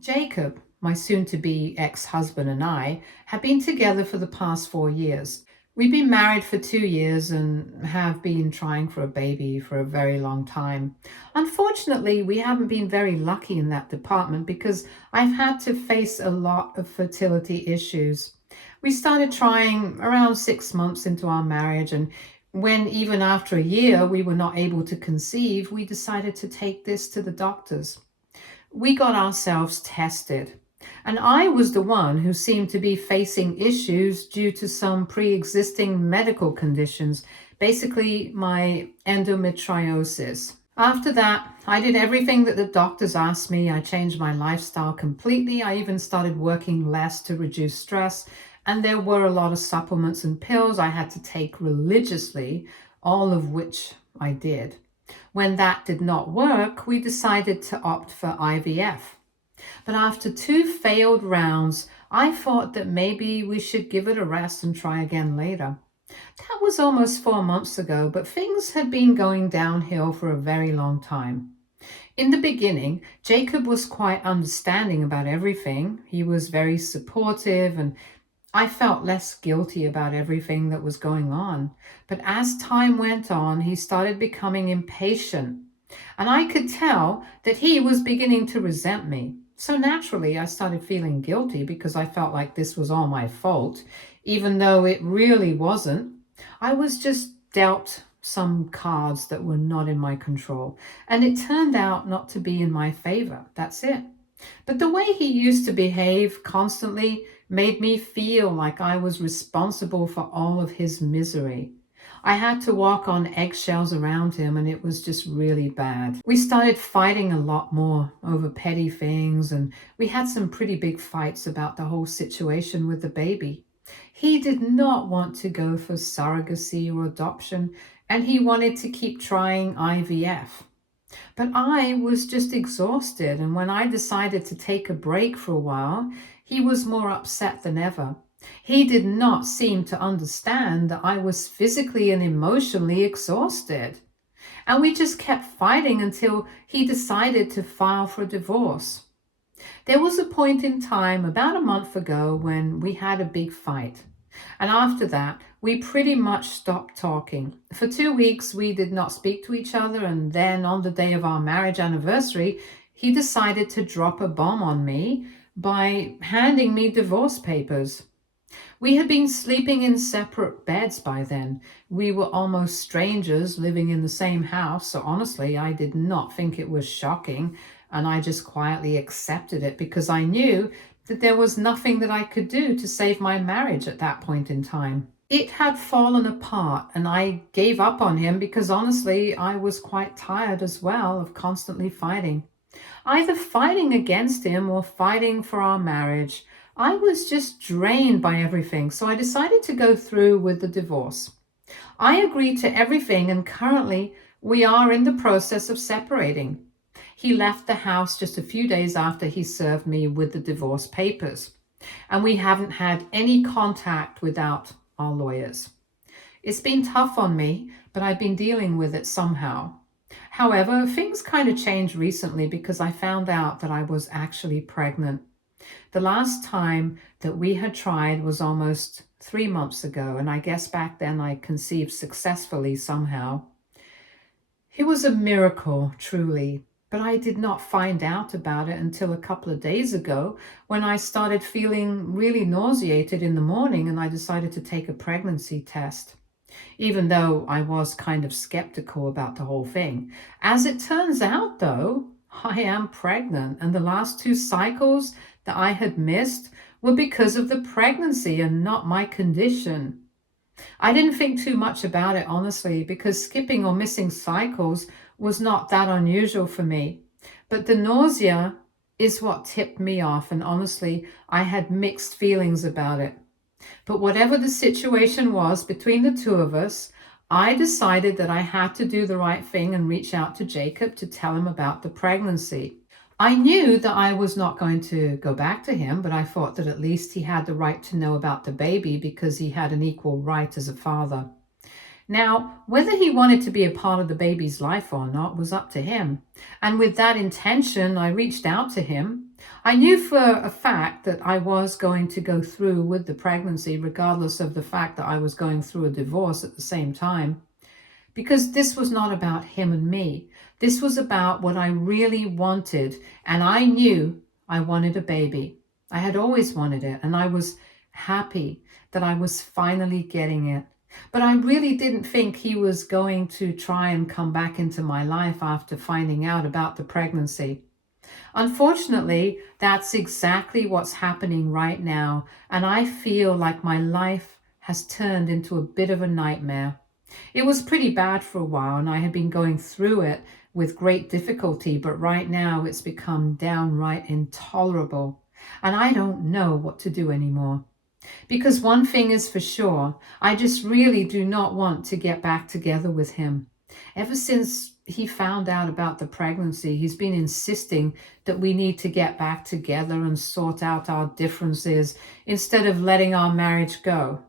Jacob, my soon-to-be ex-husband, and I have been together for the past 4 years. We've been married for 2 years and have been trying for a baby for a very long time. Unfortunately, we haven't been very lucky in that department because I've had to face a lot of fertility issues. We started trying around 6 months into our marriage, and when even after a year we were not able to conceive, we decided to take this to the doctors. We got ourselves tested. And I was the one who seemed to be facing issues due to some pre existing medical conditions, basically, my endometriosis. After that, I did everything that the doctors asked me. I changed my lifestyle completely. I even started working less to reduce stress. And there were a lot of supplements and pills I had to take religiously, all of which I did. When that did not work, we decided to opt for IVF. But after two failed rounds, I thought that maybe we should give it a rest and try again later. That was almost 4 months ago, but things had been going downhill for a very long time. In the beginning, Jacob was quite understanding about everything. He was very supportive, and I felt less guilty about everything that was going on. But as time went on, he started becoming impatient. And I could tell that he was beginning to resent me. So naturally, I started feeling guilty because I felt like this was all my fault, even though it really wasn't. I was just dealt some cards that were not in my control, and it turned out not to be in my favor. That's it. But the way he used to behave constantly made me feel like I was responsible for all of his misery. I had to walk on eggshells around him, and it was just really bad. We started fighting a lot more over petty things, and we had some pretty big fights about the whole situation with the baby. He did not want to go for surrogacy or adoption, and he wanted to keep trying IVF. But I was just exhausted, and when I decided to take a break for a while, he was more upset than ever. He did not seem to understand that I was physically and emotionally exhausted. And we just kept fighting until he decided to file for divorce. There was a point in time about a month ago when we had a big fight. And after that, we pretty much stopped talking. For 2 weeks, we did not speak to each other. And then on the day of our marriage anniversary, he decided to drop a bomb on me by handing me divorce papers. We had been sleeping in separate beds by then. We were almost strangers living in the same house. So honestly, I did not think it was shocking. And I just quietly accepted it because I knew that there was nothing that I could do to save my marriage at that point in time. It had fallen apart, and I gave up on him because honestly, I was quite tired as well of constantly fighting. Either fighting against him or fighting for our marriage. I was just drained by everything, so I decided to go through with the divorce. I agreed to everything, and currently we are in the process of separating. He left the house just a few days after he served me with the divorce papers, and we haven't had any contact without our lawyers. It's been tough on me, but I've been dealing with it somehow. However, things kind of changed recently because I found out that I was actually pregnant. The last time that we had tried was almost 3 months ago, and I guess back then I conceived successfully somehow. It was a miracle, truly, but I did not find out about it until a couple of days ago when I started feeling really nauseated in the morning and I decided to take a pregnancy test, even though I was kind of skeptical about the whole thing. As it turns out, though, I am pregnant, and the last 2 cycles that I had missed were because of the pregnancy and not my condition. I didn't think too much about it, honestly, because skipping or missing cycles was not that unusual for me. But the nausea is what tipped me off, and honestly, I had mixed feelings about it. But whatever the situation was between the two of us, I decided that I had to do the right thing and reach out to Jacob to tell him about the pregnancy. I knew that I was not going to go back to him, but I thought that at least he had the right to know about the baby because he had an equal right as a father. Now, whether he wanted to be a part of the baby's life or not was up to him. And with that intention, I reached out to him. I knew for a fact that I was going to go through with the pregnancy, regardless of the fact that I was going through a divorce at the same time, because this was not about him and me. This was about what I really wanted, and I knew I wanted a baby. I had always wanted it, and I was happy that I was finally getting it. But I really didn't think he was going to try and come back into my life after finding out about the pregnancy. Unfortunately, that's exactly what's happening right now, and I feel like my life has turned into a bit of a nightmare. It was pretty bad for a while, and I had been going through it with great difficulty, but right now it's become downright intolerable, and I don't know what to do anymore. Because one thing is for sure, I just really do not want to get back together with him. Ever since he found out about the pregnancy, he's been insisting that we need to get back together and sort out our differences instead of letting our marriage go.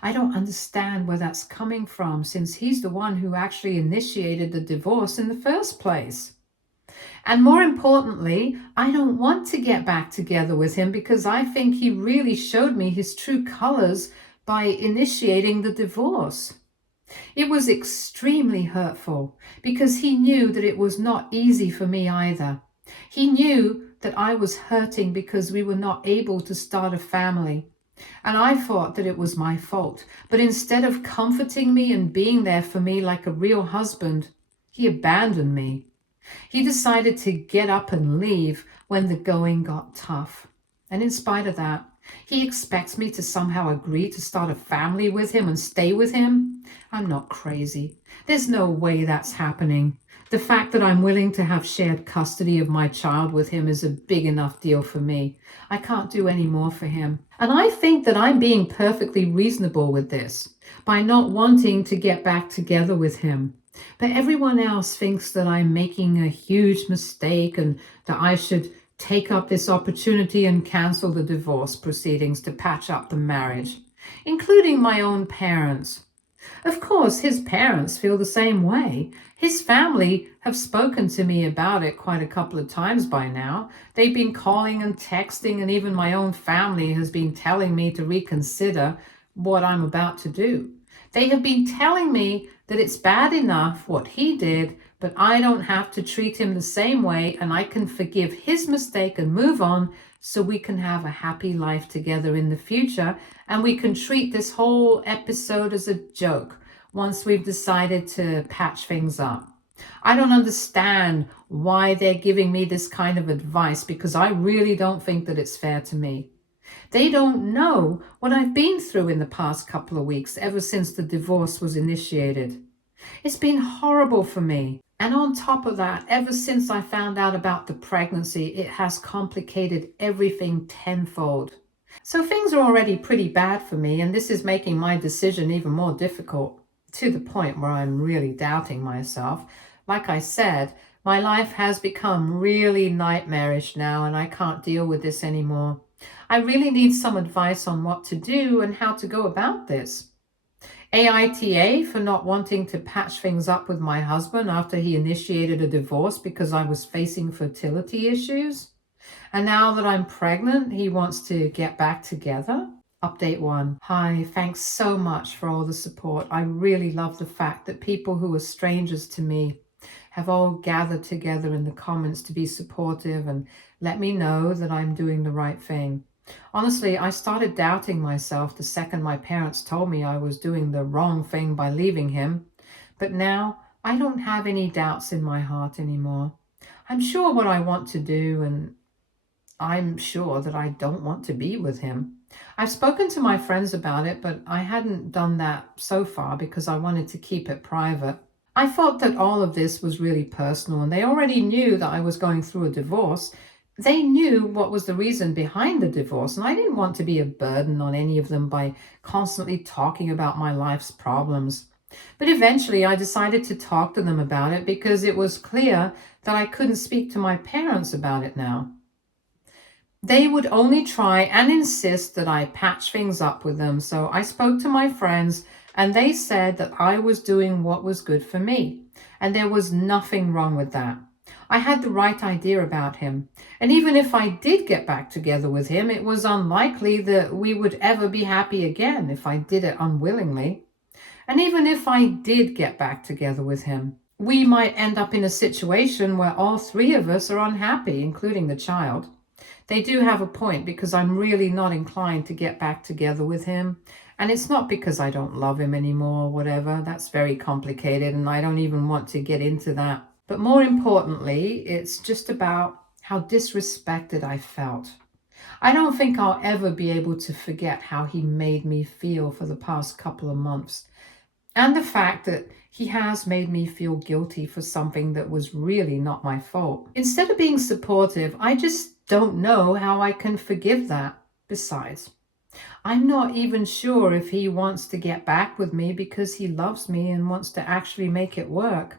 I don't understand where that's coming from, since he's the one who actually initiated the divorce in the first place. And more importantly, I don't want to get back together with him because I think he really showed me his true colors by initiating the divorce. It was extremely hurtful because he knew that it was not easy for me either. He knew that I was hurting because we were not able to start a family. And I thought that it was my fault. But instead of comforting me and being there for me like a real husband, he abandoned me. He decided to get up and leave when the going got tough. And in spite of that, he expects me to somehow agree to start a family with him and stay with him. I'm not crazy. There's no way that's happening. The fact that I'm willing to have shared custody of my child with him is a big enough deal for me. I can't do any more for him. And I think that I'm being perfectly reasonable with this by not wanting to get back together with him. But everyone else thinks that I'm making a huge mistake and that I should take up this opportunity and cancel the divorce proceedings to patch up the marriage, including my own parents. Of course, his parents feel the same way. His family have spoken to me about it quite a couple of times by now. They've been calling and texting, and even my own family has been telling me to reconsider what I'm about to do. They have been telling me that it's bad enough what he did, but I don't have to treat him the same way, and I can forgive his mistake and move on so we can have a happy life together in the future, and we can treat this whole episode as a joke once we've decided to patch things up. I don't understand why they're giving me this kind of advice because I really don't think that it's fair to me. They don't know what I've been through in the past couple of weeks ever since the divorce was initiated. It's been horrible for me. And on top of that, ever since I found out about the pregnancy, it has complicated everything tenfold. So things are already pretty bad for me, and this is making my decision even more difficult, to the point where I'm really doubting myself. Like I said, my life has become really nightmarish now, and I can't deal with this anymore. I really need some advice on what to do and how to go about this. AITA for not wanting to patch things up with my husband after he initiated a divorce because I was facing fertility issues. And now that I'm pregnant, he wants to get back together. Update 1. Hi, thanks so much for all the support. I really love the fact that people who are strangers to me have all gathered together in the comments to be supportive and let me know that I'm doing the right thing. Honestly, I started doubting myself the second my parents told me I was doing the wrong thing by leaving him. But now I don't have any doubts in my heart anymore. I'm sure what I want to do, and I'm sure that I don't want to be with him. I've spoken to my friends about it, but I hadn't done that so far because I wanted to keep it private. I thought that all of this was really personal, and they already knew that I was going through a divorce. They knew what was the reason behind the divorce, and I didn't want to be a burden on any of them by constantly talking about my life's problems. But eventually I decided to talk to them about it because it was clear that I couldn't speak to my parents about it now. They would only try and insist that I patch things up with them, so I spoke to my friends and they said that I was doing what was good for me, and there was nothing wrong with that. I had the right idea about him. And even if I did get back together with him, it was unlikely that we would ever be happy again if I did it unwillingly. And even if I did get back together with him, we might end up in a situation where all three of us are unhappy, including the child. They do have a point because I'm really not inclined to get back together with him. And it's not because I don't love him anymore or whatever. That's very complicated and I don't even want to get into that. But more importantly, it's just about how disrespected I felt. I don't think I'll ever be able to forget how he made me feel for the past couple of months. And the fact that he has made me feel guilty for something that was really not my fault. Instead of being supportive, I just don't know how I can forgive that. Besides, I'm not even sure if he wants to get back with me because he loves me and wants to actually make it work,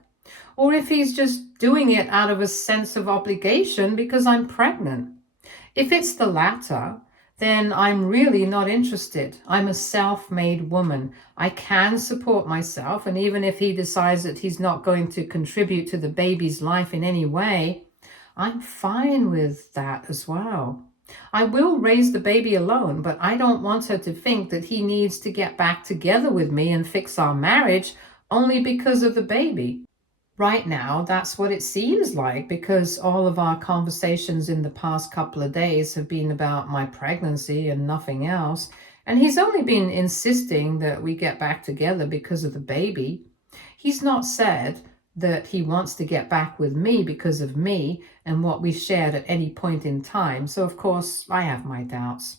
or if he's just doing it out of a sense of obligation because I'm pregnant. If it's the latter, then I'm really not interested. I'm a self-made woman. I can support myself, and even if he decides that he's not going to contribute to the baby's life in any way, I'm fine with that as well. I will raise the baby alone, but I don't want her to think that he needs to get back together with me and fix our marriage only because of the baby. Right now, that's what it seems like because all of our conversations in the past couple of days have been about my pregnancy and nothing else. And he's only been insisting that we get back together because of the baby. He's not said that he wants to get back with me because of me and what we shared at any point in time. So, of course, I have my doubts.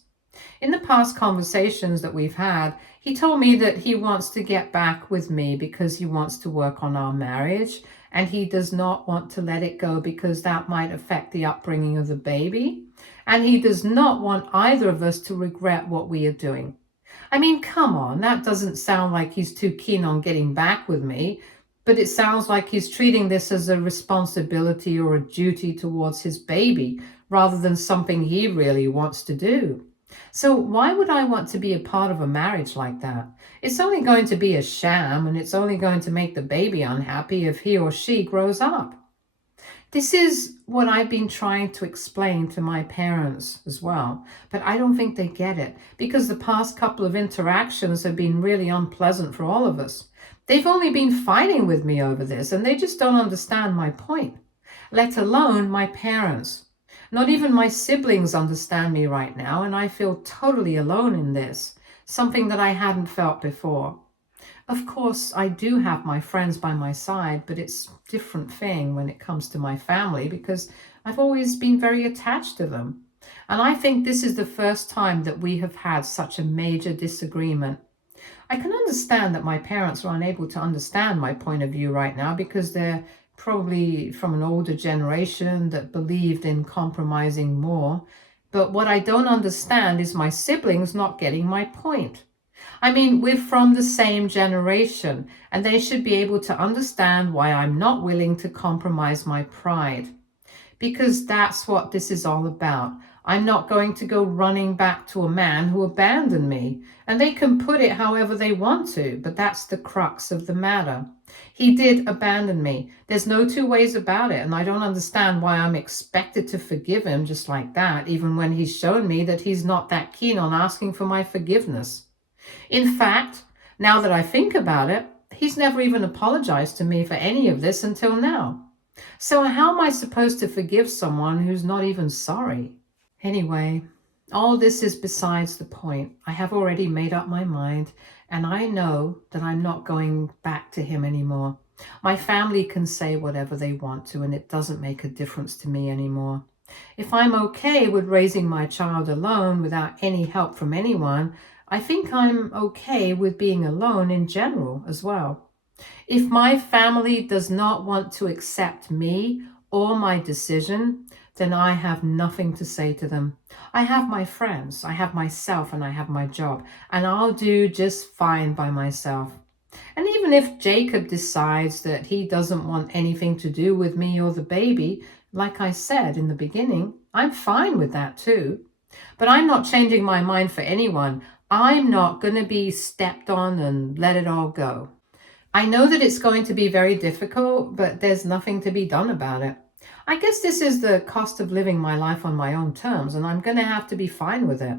In the past conversations that we've had, he told me that he wants to get back with me because he wants to work on our marriage and he does not want to let it go because that might affect the upbringing of the baby. And he does not want either of us to regret what we are doing. I mean, come on, that doesn't sound like he's too keen on getting back with me, but it sounds like he's treating this as a responsibility or a duty towards his baby rather than something he really wants to do. So why would I want to be a part of a marriage like that? It's only going to be a sham and it's only going to make the baby unhappy if he or she grows up. This is what I've been trying to explain to my parents as well, but I don't think they get it because the past couple of interactions have been really unpleasant for all of us. They've only been fighting with me over this and they just don't understand my point, let alone my parents. Not even my siblings understand me right now, and I feel totally alone in this, something that I hadn't felt before. Of course, I do have my friends by my side, but it's a different thing when it comes to my family because I've always been very attached to them. And I think this is the first time that we have had such a major disagreement. I can understand that my parents are unable to understand my point of view right now because they're probably from an older generation that believed in compromising more. But what I don't understand is my siblings not getting my point. I mean, we're from the same generation, and they should be able to understand why I'm not willing to compromise my pride. Because that's what this is all about. I'm not going to go running back to a man who abandoned me. And they can put it however they want to, but that's the crux of the matter. He did abandon me. There's no two ways about it, and I don't understand why I'm expected to forgive him just like that, even when he's shown me that he's not that keen on asking for my forgiveness. In fact, now that I think about it, he's never even apologized to me for any of this until now. So how am I supposed to forgive someone who's not even sorry? Anyway, all this is besides the point. I have already made up my mind, and I know that I'm not going back to him anymore. My family can say whatever they want to, and it doesn't make a difference to me anymore. If I'm okay with raising my child alone without any help from anyone, I think I'm okay with being alone in general as well. If my family does not want to accept me or my decision, then I have nothing to say to them. I have my friends, I have myself, and I have my job, and I'll do just fine by myself. And even if Jacob decides that he doesn't want anything to do with me or the baby, like I said in the beginning, I'm fine with that too. But I'm not changing my mind for anyone. I'm not going to be stepped on and let it all go. I know that it's going to be very difficult, but there's nothing to be done about it. I guess this is the cost of living my life on my own terms, and I'm going to have to be fine with it.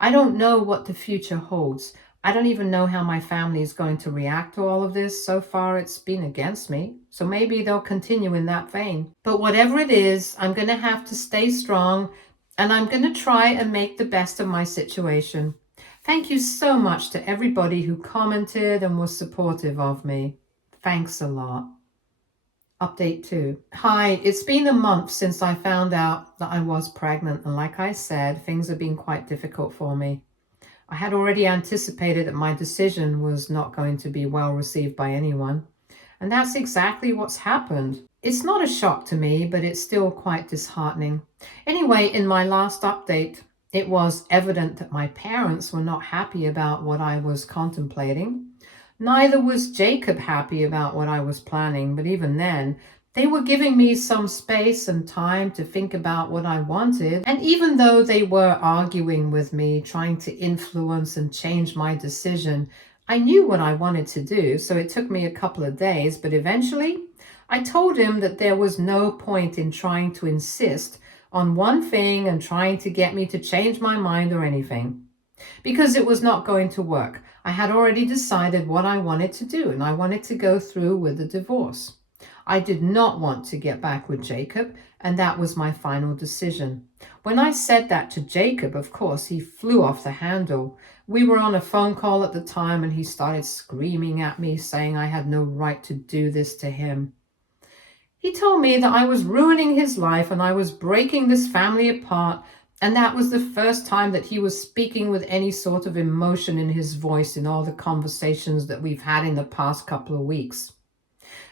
I don't know what the future holds. I don't even know how my family is going to react to all of this. So far, it's been against me. So maybe they'll continue in that vein. But whatever it is, I'm going to have to stay strong and I'm going to try and make the best of my situation. Thank you so much to everybody who commented and was supportive of me. Thanks a lot. Update 2. Hi, it's been a month since I found out that I was pregnant, and like I said, things have been quite difficult for me. I had already anticipated that my decision was not going to be well received by anyone, and that's exactly what's happened. It's not a shock to me, but it's still quite disheartening. Anyway, in my last update, it was evident that my parents were not happy about what I was contemplating. Neither was Jacob happy about what I was planning, but even then, they were giving me some space and time to think about what I wanted. And even though they were arguing with me, trying to influence and change my decision, I knew what I wanted to do, so it took me a couple of days, but eventually I told him that there was no point in trying to insist on one thing and trying to get me to change my mind or anything, because it was not going to work. I had already decided what I wanted to do, and I wanted to go through with the divorce. I did not want to get back with Jacob, and that was my final decision. When I said that to Jacob, of course, he flew off the handle. We were on a phone call at the time, and he started screaming at me, saying I had no right to do this to him. He told me that I was ruining his life and I was breaking this family apart, and that was the first time that he was speaking with any sort of emotion in his voice in all the conversations that we've had in the past couple of weeks.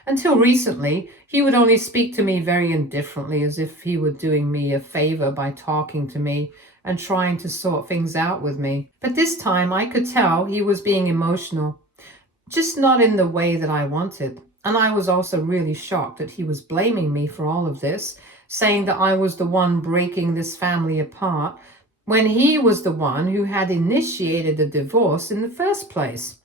Until recently, he would only speak to me very indifferently, as if he were doing me a favor by talking to me and trying to sort things out with me. But this time I could tell he was being emotional, just not in the way that I wanted. And I was also really shocked that he was blaming me for all of this, saying that I was the one breaking this family apart, when he was the one who had initiated the divorce in the first place.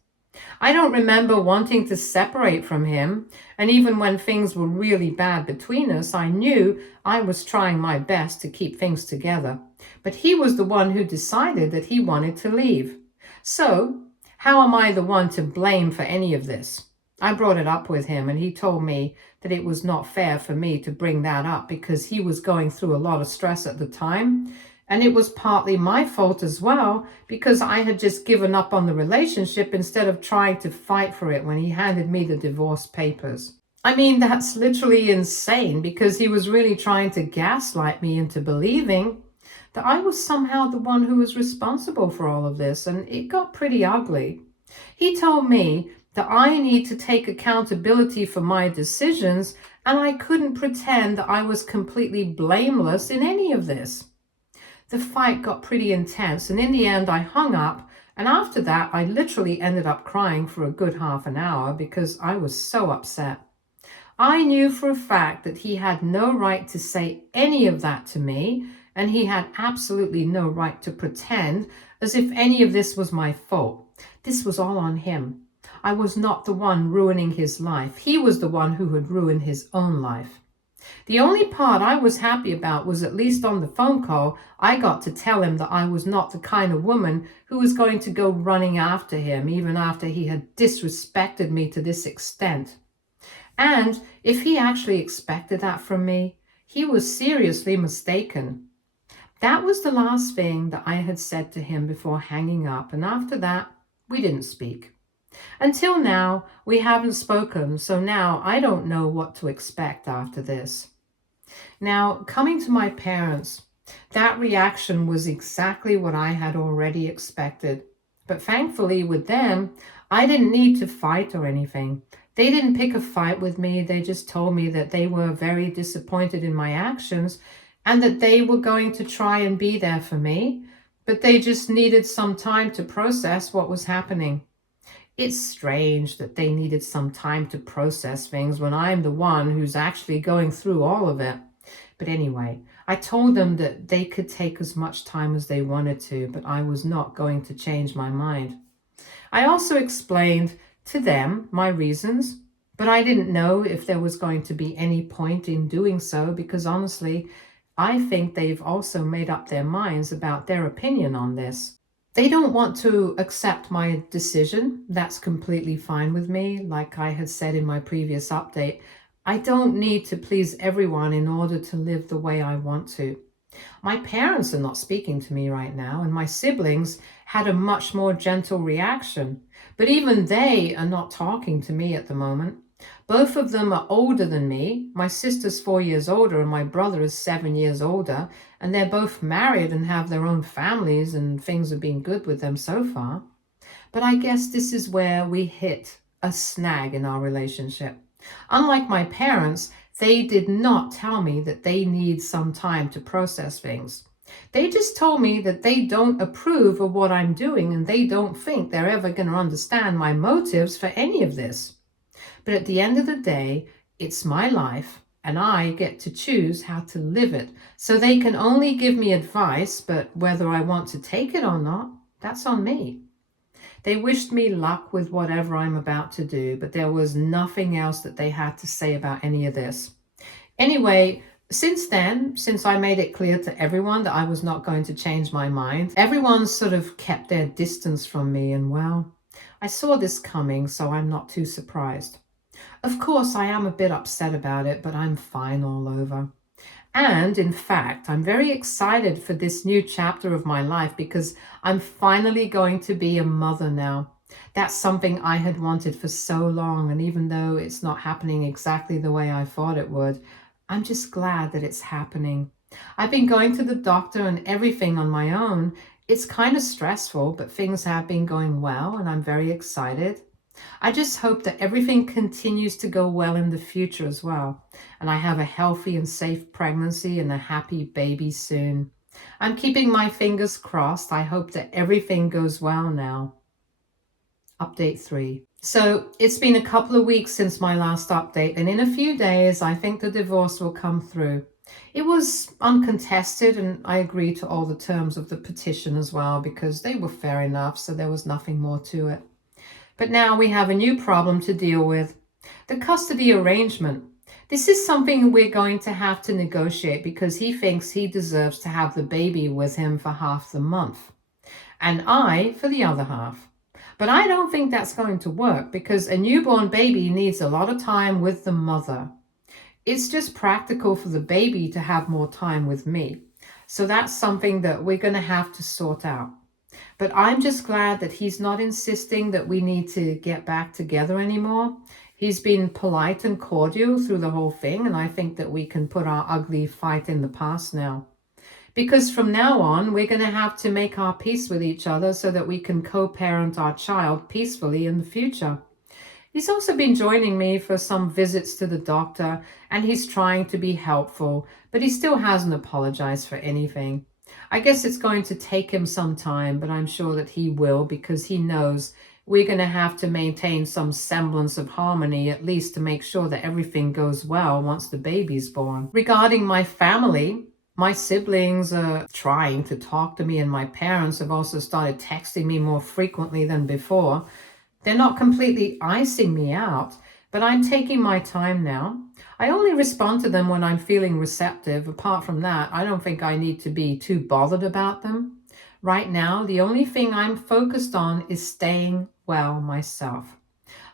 I don't remember wanting to separate from him, and even when things were really bad between us, I knew I was trying my best to keep things together. But he was the one who decided that he wanted to leave. So, how am I the one to blame for any of this? I brought it up with him, and he told me that it was not fair for me to bring that up because he was going through a lot of stress at the time. And it was partly my fault as well, because I had just given up on the relationship instead of trying to fight for it when he handed me the divorce papers. I mean, that's literally insane, because he was really trying to gaslight me into believing that I was somehow the one who was responsible for all of this, and it got pretty ugly. He told me that I need to take accountability for my decisions, and I couldn't pretend that I was completely blameless in any of this. The fight got pretty intense, and in the end I hung up, and after that I literally ended up crying for a good half an hour because I was so upset. I knew for a fact that he had no right to say any of that to me, and he had absolutely no right to pretend as if any of this was my fault. This was all on him. I was not the one ruining his life. He was the one who had ruined his own life. The only part I was happy about was, at least on the phone call, I got to tell him that I was not the kind of woman who was going to go running after him, even after he had disrespected me to this extent. And if he actually expected that from me, he was seriously mistaken. That was the last thing that I had said to him before hanging up, and after that, we didn't speak. Until now, we haven't spoken, so now I don't know what to expect after this. Now, coming to my parents, that reaction was exactly what I had already expected. But thankfully with them, I didn't need to fight or anything. They didn't pick a fight with me. They just told me that they were very disappointed in my actions and that they were going to try and be there for me, but they just needed some time to process what was happening. It's strange that they needed some time to process things when I'm the one who's actually going through all of it. But anyway, I told them that they could take as much time as they wanted to, but I was not going to change my mind. I also explained to them my reasons, But I didn't know if there was going to be any point in doing so because honestly, I think they've also made up their minds about their opinion on this. They don't want to accept my decision. That's completely fine with me. Like I had said in my previous update, I don't need to please everyone in order to live the way I want to. My parents are not speaking to me right now, and my siblings had a much more gentle reaction. But even they are not talking to me at the moment. Both of them are older than me. My sister's 4 years older, and my brother is 7 years older. And they're both married and have their own families, and things have been good with them so far. But I guess this is where we hit a snag in our relationship. Unlike my parents, they did not tell me that they need some time to process things. They just told me that they don't approve of what I'm doing and they don't think they're ever going to understand my motives for any of this. But at the end of the day, it's my life and I get to choose how to live it. So they can only give me advice, but whether I want to take it or not, that's on me. They wished me luck with whatever I'm about to do, but there was nothing else that they had to say about any of this. Anyway, since then, since I made it clear to everyone that I was not going to change my mind, everyone's sort of kept their distance from me, and well, I saw this coming, so I'm not too surprised. Of course, I am a bit upset about it, but I'm fine all over. And in fact, I'm very excited for this new chapter of my life because I'm finally going to be a mother now. That's something I had wanted for so long, and even though it's not happening exactly the way I thought it would, I'm just glad that it's happening. I've been going to the doctor and everything on my own. It's kind of stressful, but things have been going well, and I'm very excited. I just hope that everything continues to go well in the future as well, and I have a healthy and safe pregnancy and a happy baby soon. I'm keeping my fingers crossed. I hope that everything goes well now. Update 3. So it's been a couple of weeks since my last update, and in a few days, I think the divorce will come through. It was uncontested, and I agreed to all the terms of the petition as well because they were fair enough, so there was nothing more to it. But now we have a new problem to deal with. The custody arrangement. This is something we're going to have to negotiate because he thinks he deserves to have the baby with him for half the month, and I for the other half. But I don't think that's going to work because a newborn baby needs a lot of time with the mother. It's just practical for the baby to have more time with me. So that's something that we're going to have to sort out. But I'm just glad that he's not insisting that we need to get back together anymore. He's been polite and cordial through the whole thing, and I think that we can put our ugly fight in the past now. Because from now on, we're going to have to make our peace with each other so that we can co-parent our child peacefully in the future. He's also been joining me for some visits to the doctor, and he's trying to be helpful, but he still hasn't apologized for anything. I guess it's going to take him some time, but I'm sure that he will because he knows we're going to have to maintain some semblance of harmony, at least to make sure that everything goes well once the baby's born. Regarding my family, my siblings are trying to talk to me, and my parents have also started texting me more frequently than before. They're not completely icing me out, but I'm taking my time now. I only respond to them when I'm feeling receptive. Apart from that, I don't think I need to be too bothered about them. Right now, the only thing I'm focused on is staying well myself.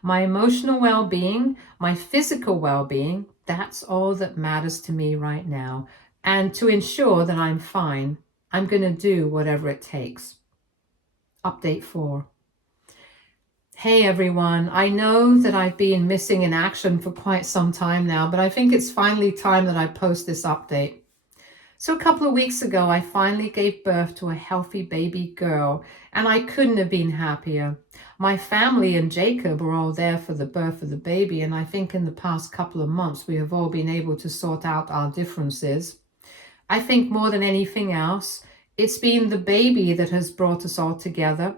My emotional well-being, my physical well-being, that's all that matters to me right now. And to ensure that I'm fine, I'm going to do whatever it takes. Update 4. Hey everyone, I know that I've been missing in action for quite some time now, but I think it's finally time that I post this update. So a couple of weeks ago, I finally gave birth to a healthy baby girl, and I couldn't have been happier. My family and Jacob were all there for the birth of the baby, and I think in the past couple of months, we have all been able to sort out our differences. I think more than anything else, it's been the baby that has brought us all together.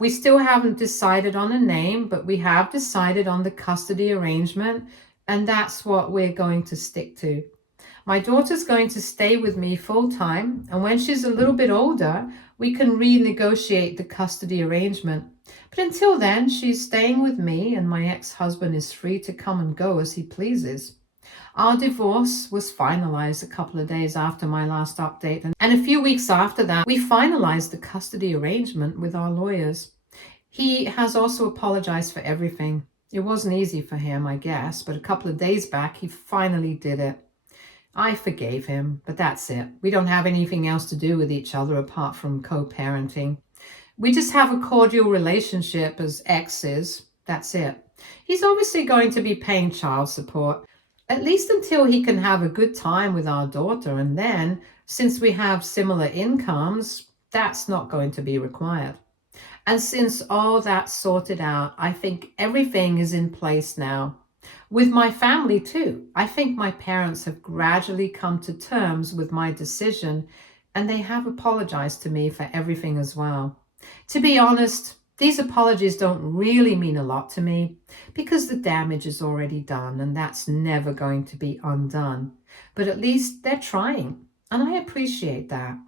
We still haven't decided on a name, but we have decided on the custody arrangement, and that's what we're going to stick to. My daughter's going to stay with me full time, and when she's a little bit older, we can renegotiate the custody arrangement. But until then, she's staying with me, and my ex-husband is free to come and go as he pleases. Our divorce was finalized a couple of days after my last update, and a few weeks after that, we finalized the custody arrangement with our lawyers. He has also apologized for everything. It wasn't easy for him, I guess, but a couple of days back, he finally did it. I forgave him, but that's it. We don't have anything else to do with each other apart from co-parenting. We just have a cordial relationship as exes. That's it. He's obviously going to be paying child support, at least until he can have a good time with our daughter. And then, since we have similar incomes, that's not going to be required. And since all that's sorted out, I think everything is in place now. With my family too, I think my parents have gradually come to terms with my decision, and they have apologized to me for everything as well. To be honest, these apologies don't really mean a lot to me because the damage is already done and that's never going to be undone. But at least they're trying, and I appreciate that.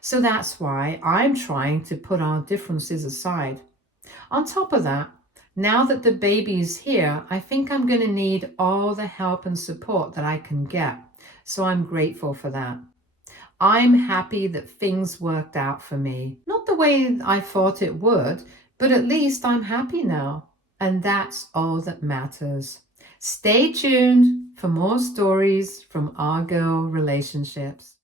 So that's why I'm trying to put our differences aside. On top of that, now that the baby is here, I think I'm going to need all the help and support that I can get. So I'm grateful for that. I'm happy that things worked out for me. Not the way I thought it would, but at least I'm happy now. And that's all that matters. Stay tuned for more stories from our girl relationships.